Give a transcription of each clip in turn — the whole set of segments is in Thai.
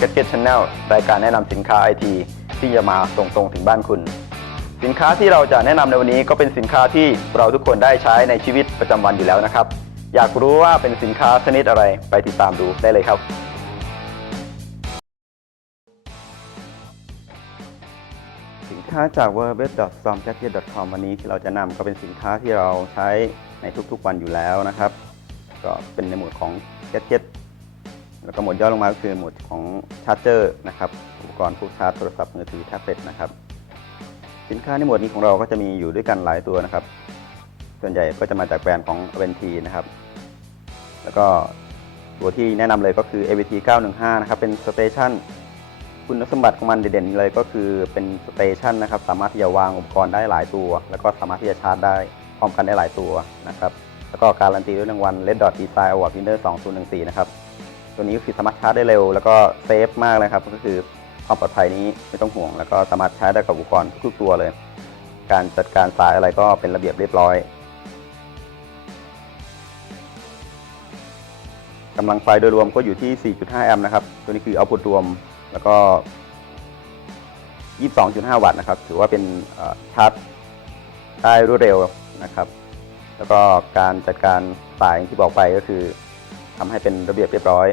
ครับพบกับ From Gadget Channel รายการแนะนำสินค้าไอทีที่จะมาส่งตรงถึงบ้านคุณ สินค้าที่เราจะแนะนำในวันนี้ก็เป็นสินค้าที่เราทุกคนได้ใช้ในชีวิตประจำวันอยู่แล้วนะครับ อยากรู้ว่าเป็นสินค้าชนิดอะไรไปติดตามดูได้เลยครับสินค้าจาก w w w s o m j a c k e t c o m วันนี้ที่เราจะนำก็เป็นสินค้าที่เราใช้ในทุกๆวันอยู่แล้วนะครับ ก็เป็นในหมวดของ gadget แล้วก็หมวดย่อลงมาก็คือหมวดของชาร์จเจอร์นะครับอุปกรณ์พวกชาร์จโทรศัพท์มือถือแท็บเล็ตนะครับสินค้าในหมวดนี้ของเราก็จะมีอยู่ด้วยกันหลายตัวนะครับ ส่วนใหญ่ก็จะมาจากแบรนด์ของ AVT นะครับ แล้วก็ตัวที่แนะนำเลยก็คือ AVT 915 นะครับ เป็นสเตชันคุณสมบัติของมันเด่นๆเลยก็คือเป็นสเตชันนะครับ สามารถที่จะวางอุปกรณ์ได้หลายตัว แล้วก็สามารถที่จะชาร์จได้พร้อมกันได้หลายตัวนะครับ แล้วก็การันตีด้วยรางวัล Red Dot Design Award Winner 2014 นะครับ ตัวนี้ก็คือสามารถชาร์จได้เร็ว แล้วก็เซฟมากเลยครับ ก็คือความปลอดภัยนี้ไม่ต้องห่วง แล้วก็สามารถใช้ได้กับอุปกรณ์ทุกตัวเลย การจัดการสายอะไรก็เป็นระเบียบเรียบร้อยกำลังไฟโดยรวมก็อยู่ที่ 4.5 แอมป์นะครับ ตัวนี้คือเอาพุตรวม แล้วก็ 22.5 วัตต์นะครับ ถือว่าเป็นชาร์จได้รวดเร็วนะครับ แล้วก็การจัดการสายที่บอกไปก็คือทำให้เป็นระเบียบเรียบร้อย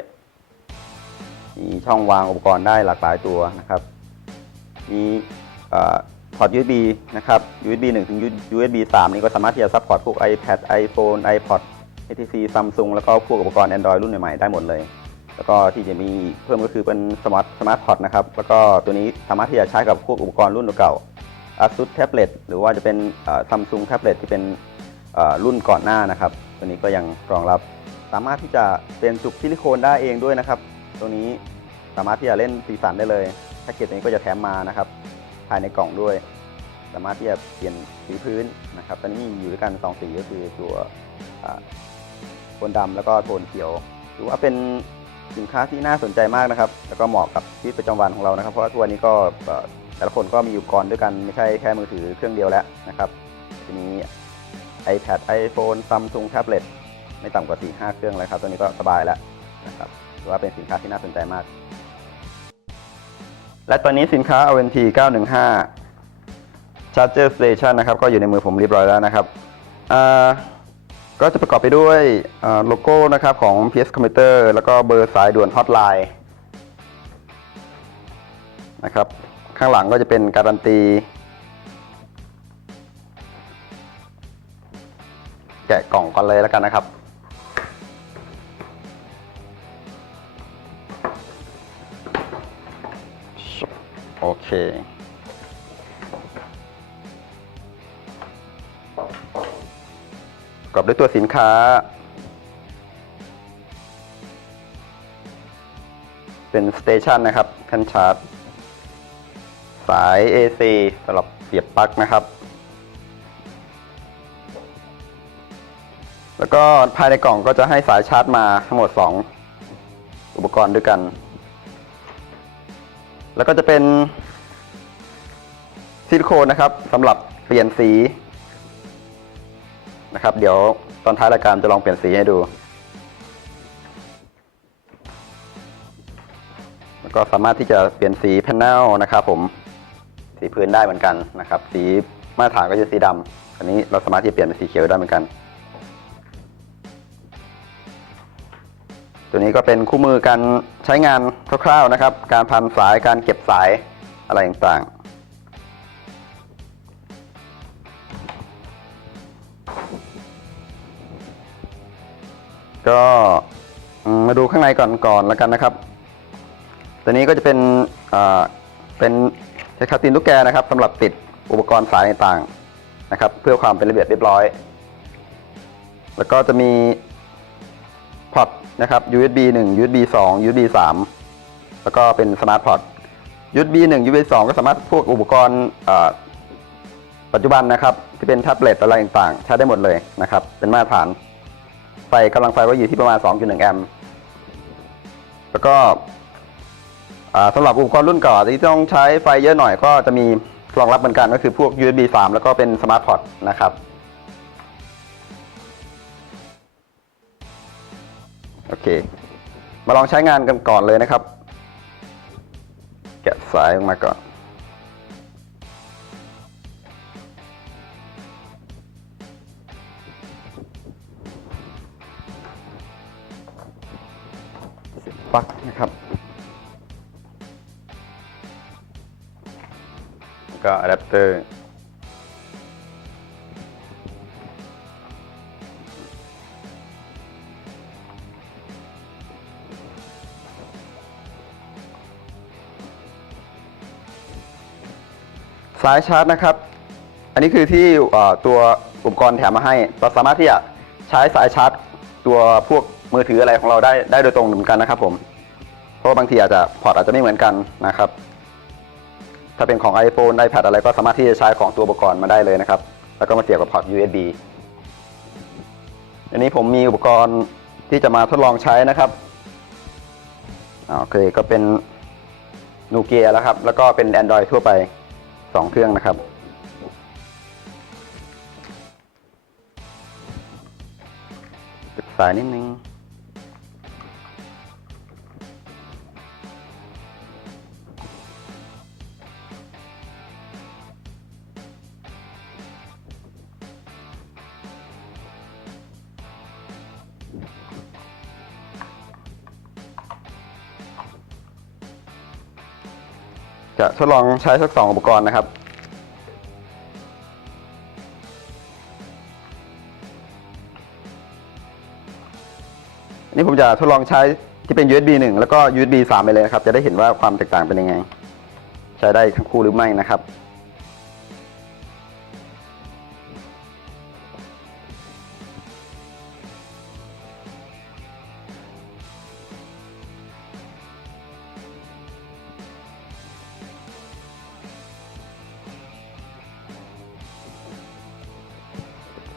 มีช่องวางอุปกรณ์ได้หลากหลายตัวนะครับนี่พอร์ต USB นะครับ USB 1 ถึง USB 3 นี่ก็สามารถที่จะซัพพอร์ตพวก iPad iPhone iPod HTC Samsung แล้วก็พวกอุปกรณ์ Android รุ่นใหม่ๆ ได้หมดเลย แล้วก็ที่จะมีเพิ่มก็คือเป็นสมาร์ทสมาร์ทพอร์ตนะครับ แล้วก็ตัวนี้สามารถที่จะใช้กับพวกอุปกรณ์รุ่นเก่า ASUS Tablet หรือว่าจะเป็น Samsung Tablet ที่เป็นรุ่นก่อนหน้านะครับ ตัวนี้ก็ยังรองรับ สามารถที่จะเป็นจุกซิลิโคนได้เองด้วยนะครับ ตัวนี้สามารถที่จะเล่นสีสันได้เลยแพ็กเกจนี้ก็จะแถมมานะครับ ภายในกล่องด้วย สามารถที่จะเปลี่ยนสีพื้นนะครับ ตอนนี้มีอยู่ด้วยกันสองสีก็คือตัวโทนดำแล้วก็โทนเขียวถือว่าเป็นสินค้าที่น่าสนใจมากนะครับ แล้วก็เหมาะกับชีวิตประจำวันของเรานะครับ เพราะว่าทุกวันนี้ก็แต่ละคนก็มีอุปกรณ์ด้วยกันไม่ใช่แค่มือถือเครื่องเดียวแล้วนะครับทีนี้ iPad iPhone Samsung Tablet ไม่ต่ำกว่า 4 5 เครื่องเลยครับ ตัวนี้ก็สบายแล้วนะครับ ถือว่าเป็นสินค้าที่น่าสนใจมาก และตอนนี้สินค้า ONT 915 Charger Station นะครับก็อยู่ในมือผมเรียบร้อยแล้วนะครับอ่าก็จะประกอบไปด้วยโลโก้นะครับของ PS Computer แล้วก็เบอร์สายด่วน Hotline นะครับข้างหลังก็จะเป็นการันตี แกะกล่องก่อนเลยแล้วกันนะครับ โอเค ประกอบด้วยตัวสินค้า เป็นสเตชันนะครับแท่นชาร์จ สาย AC สำหรับเสียบปลั๊กนะครับ แล้วก็ภายในกล่องก็จะให้สายชาร์จมาทั้งหมด 2 อุปกรณ์ด้วยกัน แล้วก็จะเป็นซิลิโคนนะครับสำหรับเปลี่ยนสีนะครับ เดี๋ยวตอนท้ายรายการจะลองเปลี่ยนสีให้ดู แล้วก็สามารถที่จะเปลี่ยนสีแผ่นเนลนะครับ ผมสีพื้นได้เหมือนกันนะครับ สีมาตรฐานก็จะสีดำอันนี้เราสามารถที่จะเปลี่ยนเป็นสีเขียวได้เหมือนกัน ตัวนี้ก็เป็นคู่มือการใช้งานคร่าวๆนะครับ การพันสายการเก็บสายอะไรต่างๆ ก็มาดูข้างในก่อนก่อนแล้วกันนะครับ ตัวนี้ก็จะเป็นอ่าเป็นใช้คาตินตุ๊กแกนะครับสำหรับติดอุปกรณ์สายต่างๆนะครับ เพื่อความเป็นระเบียบเรียบร้อย แล้วก็จะมี นะครับ USB 1 USB 2 USB 3 แล้วก็เป็นสมาร์ทพอร์ต USB 1 USB 2 ก็สามารถพวกอุปกรณ์ปัจจุบันนะครับ ที่เป็นแท็บเล็ตอะไรต่างๆ ใช้ได้หมดเลยนะครับ เป็นมาตรฐาน ไฟกำลังไฟก็อยู่ที่ประมาณ 2.1 แอมป์แล้วก็สำหรับอุปกรณ์รุ่นเก่าที่ต้องใช้ไฟเยอะหน่อยก็จะมีรองรับเหมือนกันก็คือพวก USB 3 แล้วก็เป็นสมาร์ทพอร์ตนะครับ โอเค มาลองใช้งานกันก่อนเลยนะครับ แกะสายออกมาก่อนปลั๊กนะครับ ก็อะแดปเตอร์ สายชาร์จนะครับ อันนี้คือที่ตัวอุปกรณ์แถมมาให้ เราสามารถที่จะใช้สายชาร์จ ตัวพวกมือถืออะไรของเราได้ได้โดยตรงเหมือนกันนะครับผม เพราะบางทีอาจจะพอร์ตอาจจะไม่เหมือนกันนะครับ ถ้าเป็นของ iPhone iPad อะไรก็สามารถที่จะใช้ของตัวอุปกรณ์มาได้เลยนะครับ แล้วก็มาเสียบกับพอร์ต USB อันนี้ผมมีอุปกรณ์ที่จะมาทดลองใช้นะครับอ่าโอเคก็เป็นนูเกียแล้วครับ แล้วก็เป็น Android ทั่วไป สองเครื่องนะครับปิดสายนิดนึง จะทดลองใช้สักสองอุปกรณ์นะครับ อันนี้ผมจะทดลองใช้ที่เป็น USB 1 แล้วก็ USB 3 ไปเลยนะครับ จะได้เห็นว่าความแตกต่างเป็นยังไง ใช้ได้ทั้งคู่หรือไม่นะครับ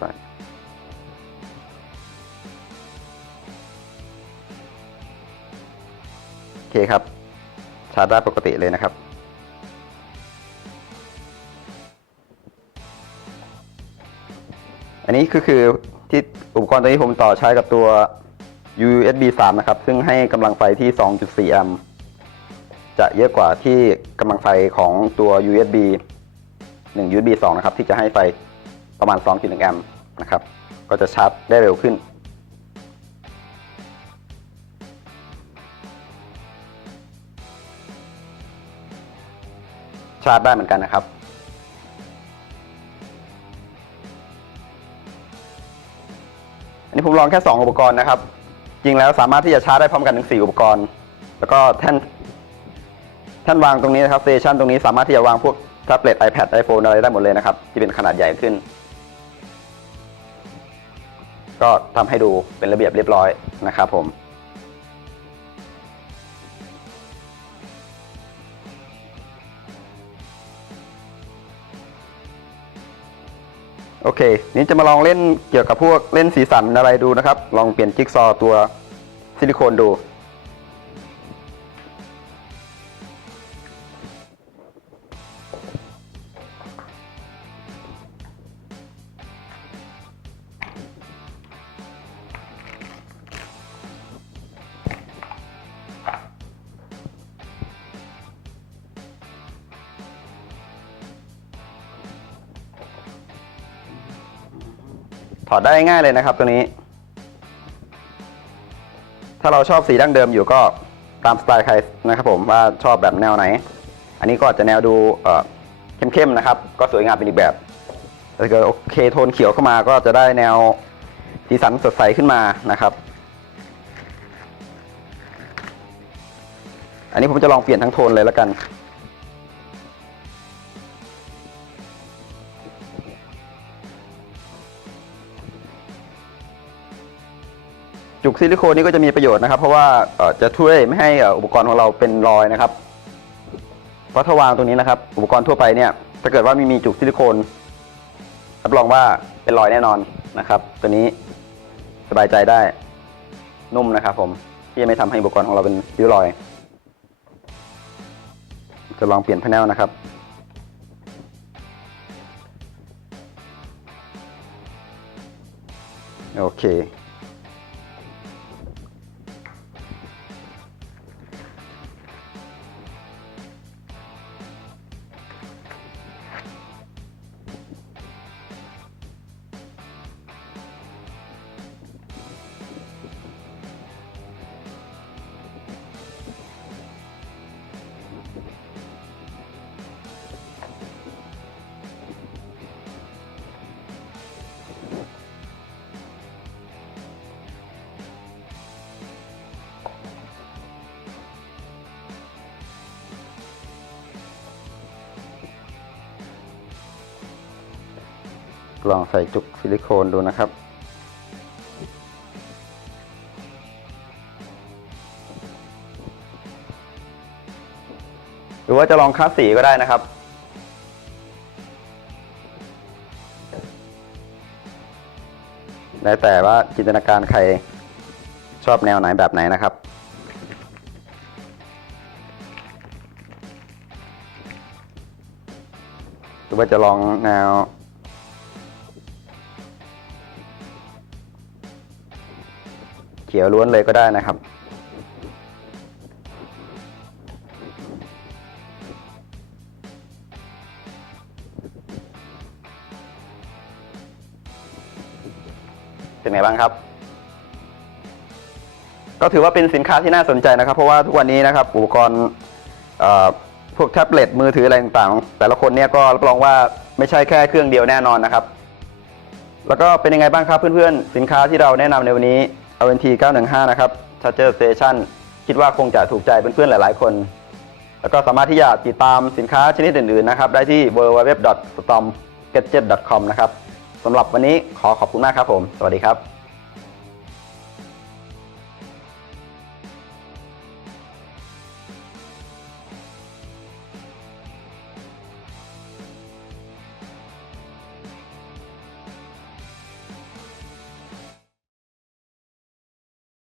ไป โอเคครับ ชาร์จได้ปกติเลยนะครับอันนี้ก็คือที่อุปกรณ์ตัวนี้ผมต่อใช้กับตัว USB 3 นะครับ ซึ่งให้กำลังไฟที่ 2.4 แอมป์จะเยอะกว่าที่กำลังไฟของตัว USB 1 USB 2 นะครับ ที่จะให้ไฟ ประมาณ 2.1 แอมป์นะครับ ก็จะชาร์จได้เร็วขึ้น ชาร์จได้เหมือนกันนะครับอันนี้ผมลองแค่ 2 อุปกรณ์นะครับ จริงแล้วสามารถที่จะชาร์จได้พร้อมกันถึง 4 อุปกรณ์ แล้วก็แท่นแท่นวางตรงนี้นะครับสเตชันตรงนี้สามารถที่จะวางพวกแท็บเล็ต iPad iPhone อะไรได้หมดเลยนะครับ ที่เป็นขนาดใหญ่ขึ้น ก็ทำให้ดูเป็นระเบียบเรียบร้อยนะครับผมโอเค นี้จะมาลองเล่นเกี่ยวกับพวกเล่นสีสันอะไรดูนะครับ ลองเปลี่ยนจิ๊กซอว์ตัวซิลิโคนดู ถอดได้ง่ายเลยนะครับตัวนี้ ถ้าเราชอบสีดั้งเดิมอยู่ก็ตามสไตล์ใครนะครับผมว่าชอบแบบแนวไหน อันนี้ก็อาจจะแนวดูเอ่อเข้มๆนะครับ ก็สวยงามเป็นอีกแบบถ้าเกิดโอเคโทนเขียวเข้ามาก็จะได้แนวสีสันสดใสขึ้นมานะครับ อันนี้ผมจะลองเปลี่ยนทั้งโทนเลยแล้วกัน จุกซิลิโคนนี่ก็จะมีประโยชน์นะครับ เพราะว่าจะช่วยไม่ให้อุปกรณ์ของเราเป็นรอยนะครับเพราะถ้าวางตรงนี้นะครับ อุปกรณ์ทั่วไปเนี่ยถ้าเกิดว่ามีมีจุกซิลิโคนรับรองว่าเป็นรอยแน่นอนนะครับ ตัวนี้สบายใจได้นุ่มนะครับ ผมที่จะไม่ทำให้อุปกรณ์ของเราเป็นริ้วรอย จะลองเปลี่ยนแผนลนะครับโอเค ลองใส่จุกซิลิโคนดูนะครับ หรือว่าจะลองคัดสีก็ได้นะครับแล้วแต่ว่าจินตนาการใครชอบแนวไหนแบบไหนนะครับ หรือว่าจะลองแนว เขียวล้วนเลยก็ได้นะครับ เป็นไงบ้างครับ ก็ถือว่าเป็นสินค้าที่น่าสนใจนะครับ เพราะว่าทุกวันนี้นะครับ อุปกรณ์พวกแท็บเล็ตมือถืออะไรต่างๆ แต่ละคนเนี่ยก็รับรองว่าไม่ใช่แค่เครื่องเดียวแน่นอนนะครับ แล้วก็เป็นยังไงบ้างครับเพื่อนๆ สินค้าที่เราแนะนำในวันนี้ AVT 915 นะครับ Charger Station คิดว่าคงจะถูกใจเพื่อนๆหลายๆคน แล้วก็สามารถที่จะติดตามสินค้าชนิดอื่นๆนะครับ ได้ที่ www.stormgadget.com นะครับสำหรับวันนี้ขอขอบคุณมากครับผม สวัสดีครับ